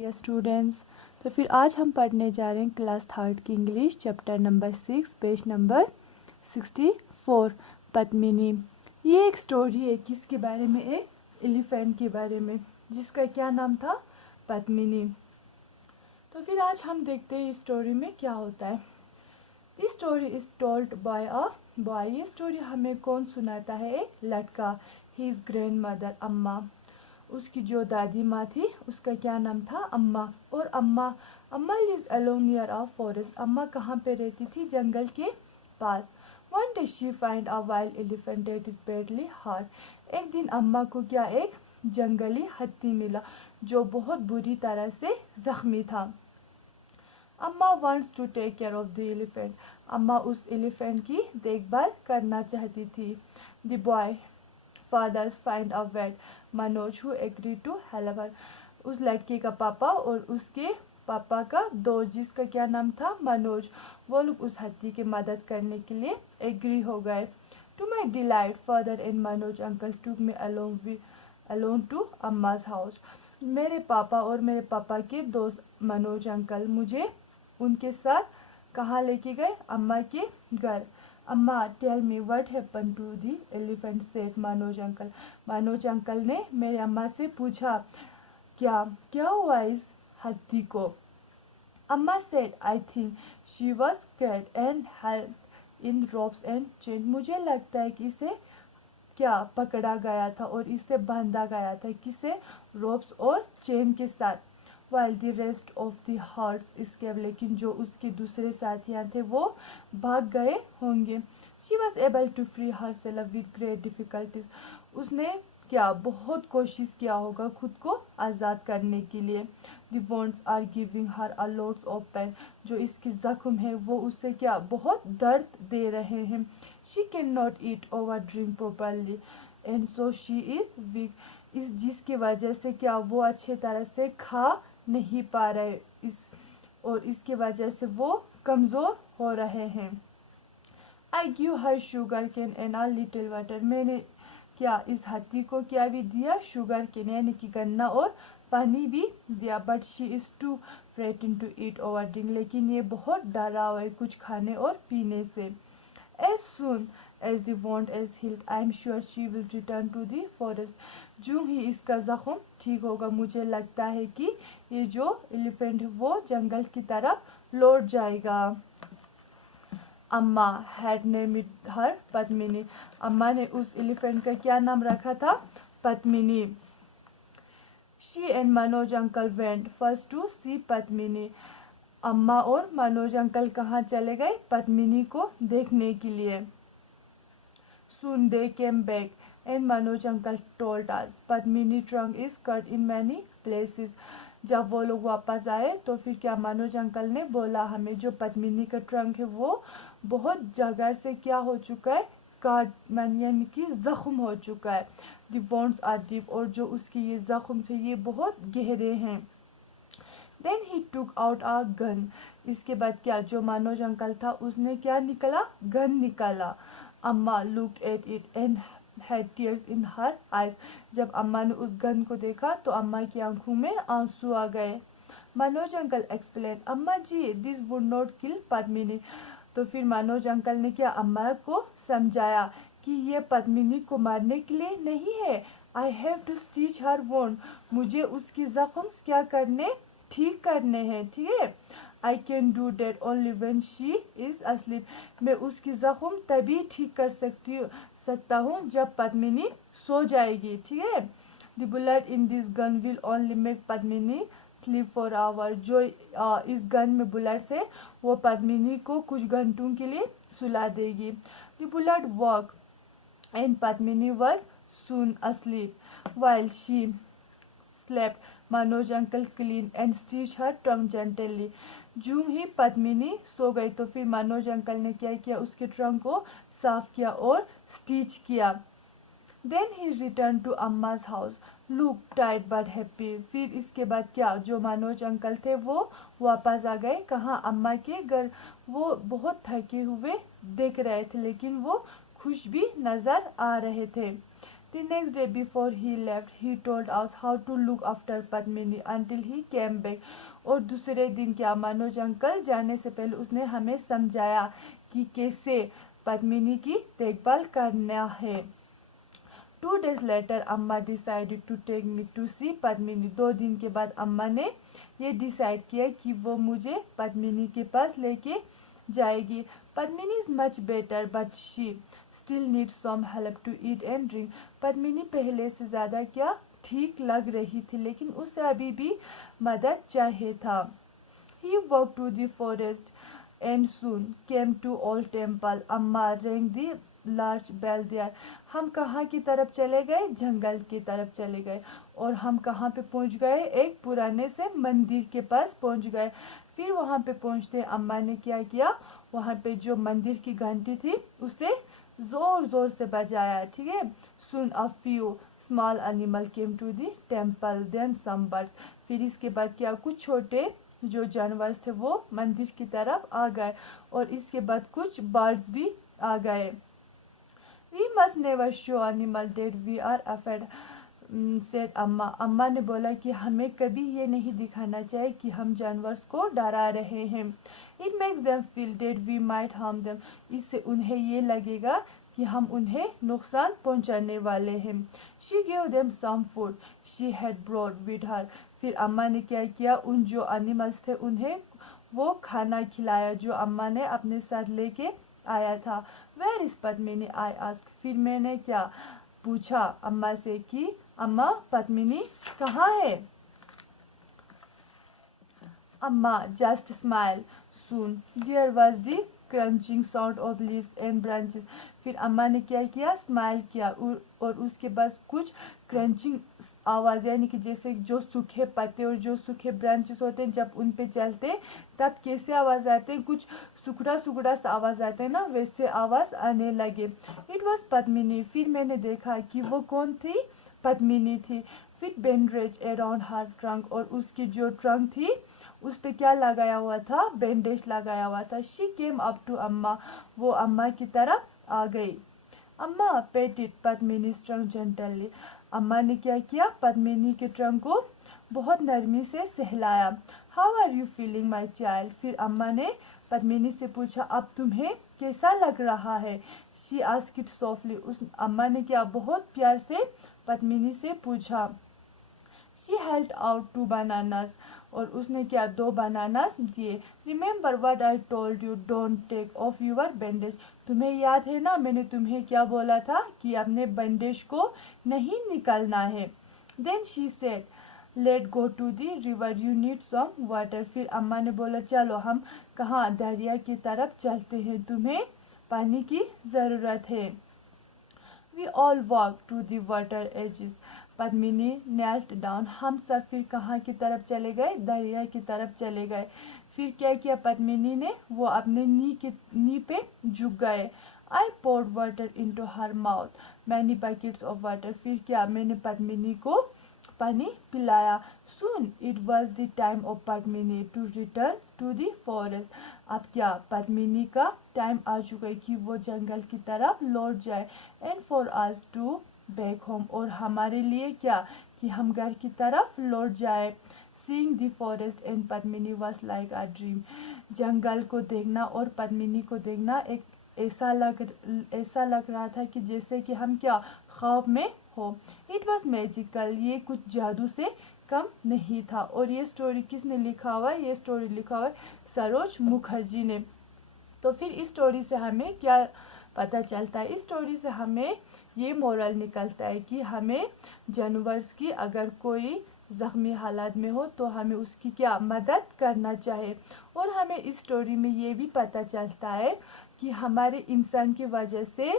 Dear students, तो फिर आज हम पढ़ने जा रहे हैं क्लास थर्ड की English chapter number 6 page number 64 Padmini. ये एक स्टोरी है किसके बारे में, एक एलिफेंट के बारे में जिसका क्या नाम था, पद्मिनी। तो फिर आज हम देखते हैं इस स्टोरी में क्या होता है। This story is told by a boy. ये स्टोरी हमें कौन सुनाता है, एक लड़का। हिज ग्रैंड मदर अम्मा, उसकी जो दादी माँ थी उसका क्या नाम था, अम्मा। और Amma lives alone near a forest. Amma कहाँ पे रहती थी, जंगल के पास। One day she find a wild elephant that is badly hurt. एक दिन अम्मा को क्या, एक जंगली हाथी मिला जो बहुत बुरी तरह से जख्मी था। Amma wants to take care of the elephant. अम्मा उस एलिफेंट की देखभाल करना चाहती थी। The boy father's find a vet Manoj who agree to help her. उस लड़के का पापा और उसके पापा का दोस्त जिसका क्या नाम था, मनोज, वो लोग उस हाथी की मदद करने के लिए एग्री हो गए। To my delight father and Manoj uncle took me alone to Amma's house. मेरे पापा और मेरे पापा के दोस्त मनोज अंकल मुझे उनके साथ कहाँ लेके गए, अम्मा के घर। Amma tell me what happen to the elephant said Manoj uncle. Manoj uncle ने मेरे अम्मा से पूछा क्या क्या हुआ इस हाथी को। Amma said I think she was caught and held in ropes and chain. मुझे लगता है कि इसे क्या पकड़ा गया था और इसे बांधा गया था, किसे, रोप्स और चेन के साथ। while the rest of the hordes escaped, लेकिन जो उसके दूसरे साथियां थे वो भाग गए होंगे। She was able to free herself with great difficulties. उसने क्या बहुत कोशिश किया होगा खुद को आज़ाद करने के लिए। The wounds are giving her a lot of pain. जो इसकी जख्म है वो उससे क्या बहुत दर्द दे रहे हैं। She cannot eat or drink properly and so she is weak. जिसकी वजह से क्या वो अच्छे तरह से खा नहीं पा रहे और इसकी वजह से वो कमज़ोर हो रहे हैं। I give her sugar cane and a little water. मैंने क्या इस हाथी को क्या भी दिया, शुगर कैन यानी कि गन्ना और पानी भी दिया। But she is too frightened to eat और ड्रिंक। लेकिन ये बहुत डरा हुआ है कुछ खाने और पीने से। As soon as the wound is healed I am sure she will return to the forest. जो ही इसका जख्म ठीक होगा मुझे लगता है कि ये जो एलिफेंट है वो जंगल की तरफ लौट जाएगा। अम्मा हैड नेम्ड हर पद्मिनी। अम्मा ने उस एलिफेंट का क्या नाम रखा था, Padmini. She and Manoj uncle went first to see Padmini. Amma और मनोज अंकल कहाँ चले गए, पद्मिनी को देखने के लिए। Soon they came back and Manoj uncle told us Padmini trunk is cut in many places. जब वो लोग वापस आए तो फिर क्या मनोज अंकल ने बोला हमें जो पद्मिनी का ट्रंक है वो बहुत जगह से क्या हो चुका है, काट यानी कि जख्म हो चुका है। The wounds are deep और जो उसकी ये जख्म से ये बहुत गहरे हैं। Then he took out a gun. इसके बाद क्या जो मनोज अंकल था उसने क्या निकाला, गन निकाला। अम्मा looked at it and had tears in her eyes. जब अम्मा ने उस गन को देखा तो अम्मा की आंखों में आंसू आ गए। Manoj uncle explain, Amma ji this would not kill Padmini. तो फिर मनोज अंकल ने क्या अम्मा को समझाया कि ये पद्मिनी को मारने के लिए नहीं है। I have to stitch her wound. मुझे उसकी जख्म क्या करने, ठीक करने हैं, ठीक है। I can do that only when she is asleep. मैं उसकी जख्म तभी ठीक कर सकता हूँ जब पद्मिनी सो जाएगी, ठीक है। The bullet in this gun will only make Padmini sleep for hour. जो इस गन में बुलेट से वो पद्मिनी को कुछ घंटों के लिए सुला देगी। The bullet work and Padmini was soon asleep while she slept. Manoj uncle clean and stitch her trunk gently. जो ही पद्मिनी सो गई तो फिर मनोज अंकल ने क्या किया, उसके ट्रंक को साफ किया और स्टिच किया। Then he return to Amma's house look टाइट बट हैप्पी। फिर इसके बाद क्या जो मनोज अंकल थे वो वापस आ गए, कहाँ, अम्मा के घर। वो बहुत थके हुए दिख रहे थे लेकिन वो खुश भी नजर आ रहे थे। The next day before he left, he told us how to look after Padmini until he came back. और दूसरे दिन क्या मनोज अंकल जाने से पहले उसने हमें समझाया कि कैसे पद्मिनी की देखभाल करना है. 2 days later, अम्मा decided to take me to see Padmini. 2 दिन के बाद अम्मा ने ये डिसाइड किया कि वो मुझे पद्मिनी के पास लेके जाएगी. Padmini is much better but she still need some help to eat and drink. Padmini पहले से ज़्यादा क्या ठीक लग रही थी, लेकिन उसे अभी भी मदद चाहिए था. He walked to the forest and soon came to old temple. अम्मा rang the large bell there. हम कहाँ की तरफ चले गए? जंगल की तरफ चले गए. और हम कहाँ पे पहुँच गए? एक पुराने से मंदिर के पास पहुँच गए. फिर वहाँ पे पहुँचते अम्मा ने क्या किया, वहाँ पे जो मंदिर की घंटी थी उसे जोर जोर से बजाया. ठीक है. Soon a few small animal came to the temple, then some birds. फिर इसके बाद क्या, कुछ छोटे जो जानवर थे वो मंदिर की तरफ आ गए और इसके बाद कुछ बर्ड्स भी आ गए. We must never show animal that we are afraid, said अम्मा. अम्मा ने बोला कि हमें कभी ये नहीं दिखाना चाहिए कि हम जानवर को डरा रहे हैं. It makes them feel that we might harm them. इससे उन्हें ये लगेगा कि हम उन्हें नुकसान पहुंचाने वाले हैं. She gave them some food she had brought with her. फिर अम्मा ने क्या किया, उन जो एनिमल्स थे उन्हें वो खाना खिलाया जो अम्मा ने अपने साथ लेके आया था. Where is Padmini? I asked. फिर मैंने क्या पूछा अम्मा से कि अम्मा पद्मिनी कहाँ है? अम्मा just smiled. Soon there was the crunching sound of leaves and branches. फिर अम्मा ने क्या किया, स्माइल किया और उसके बाद कुछ क्रंचिंग आवाज़, यानी कि जैसे जो सूखे पत्ते और जो सूखे ब्रांचेस होते हैं जब उन पे चलते तब कैसे आवाज़ आते हैं, कुछ सुखड़ा सुखड़ा सा आवाज़ आते हैं ना, वैसे आवाज़ आने लगे. It was Padmini. फिर मैंने देखा कि वो कौन थी, पद्मिनी थी. फिर बैंडेज अराउंड हर ट्रंक, और उसकी जो ट्रंक थी उस पे क्या लगाया हुआ था, बैंडेज लगाया हुआ था. शी केम अप टू अम्मा. वो अम्मा की तरफ आ गई. अम्मा पेटिड पद्मिनी ट्रंक जेंटली. अम्मा ने क्या किया, पद्मिनी के ट्रंक को बहुत नरमी से सहलाया. How are you feeling my child? फिर अम्मा ने पद्मिनी से पूछा, अब तुम्हें कैसा लग रहा है? She asked softly. उस अम्मा ने क्या बहुत प्यार से पद्मिनी से पूछा. She held out 2 bananas. और उसने क्या 2 बनानास दिए. Remember what I told you, don't take off your bandage. तुम्हें याद है ना मैंने तुम्हें क्या बोला था कि अपने बैंडेज को नहीं निकालना है. Then she said let go to the river, you need some water. फिर अम्मा ने बोला चलो हम कहाँ, दरिया की तरफ चलते हैं, तुम्हें पानी की ज़रूरत है. We all walk to the water edges. Padmini knelt down. हम सब फिर कहाँ की तरफ चले गए, दरिया की तरफ चले गए. फिर क्या किया पद्मिनी ने, वो अपने नी पे झुक गए. I poured water into her mouth, many buckets of water. फिर क्या, मैंने पद्मिनी को पानी पिलाया. Soon it was the time of Padmini to return to the forest. अब क्या, पद्मिनी का टाइम आ चुका है कि वो जंगल की तरफ लौट जाए. And for us to back home, और हमारे लिए क्या कि हम घर की तरफ लौट जाए. Seeing the forest and Padmini was like a dream. जंगल को देखना और पद्मिनी को देखना एक ऐसा लग रहा था कि जैसे कि हम क्या ख्वाब में हो. It was magical. ये कुछ जादू से कम नहीं था. और ये स्टोरी किसने लिखा हुआ है, ये स्टोरी लिखा हुआ है सरोज मुखर्जी ने. तो फिर इस स्टोरी से हमें क्या पता चलता है, इस स्टोरी से हमें ये मोरल निकलता है कि हमें जानवर की अगर कोई ज़ख्मी हालात में हो तो हमें उसकी क्या मदद करना चाहिए. और हमें इस स्टोरी में ये भी पता चलता है कि हमारे इंसान की वजह से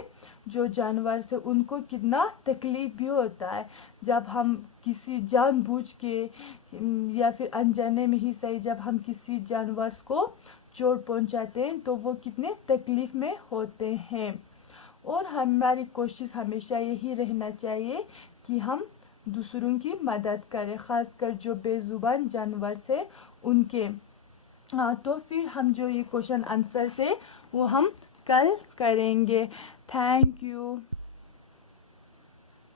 जो जानवर से उनको कितना तकलीफ भी होता है. जब हम किसी जानबूझ के या फिर अनजाने में ही सही, जब हम किसी जानवर को चोट पहुंचाते हैं तो वो कितने तकलीफ में होते हैं. और हमारी कोशिश हमेशा यही रहना चाहिए कि हम दूसरों की मदद करें, ख़ासकर जो बेज़ुबान जानवर से उनके. तो फिर हम जो ये क्वेश्चन आंसर से वो हम कल करेंगे. Thank you.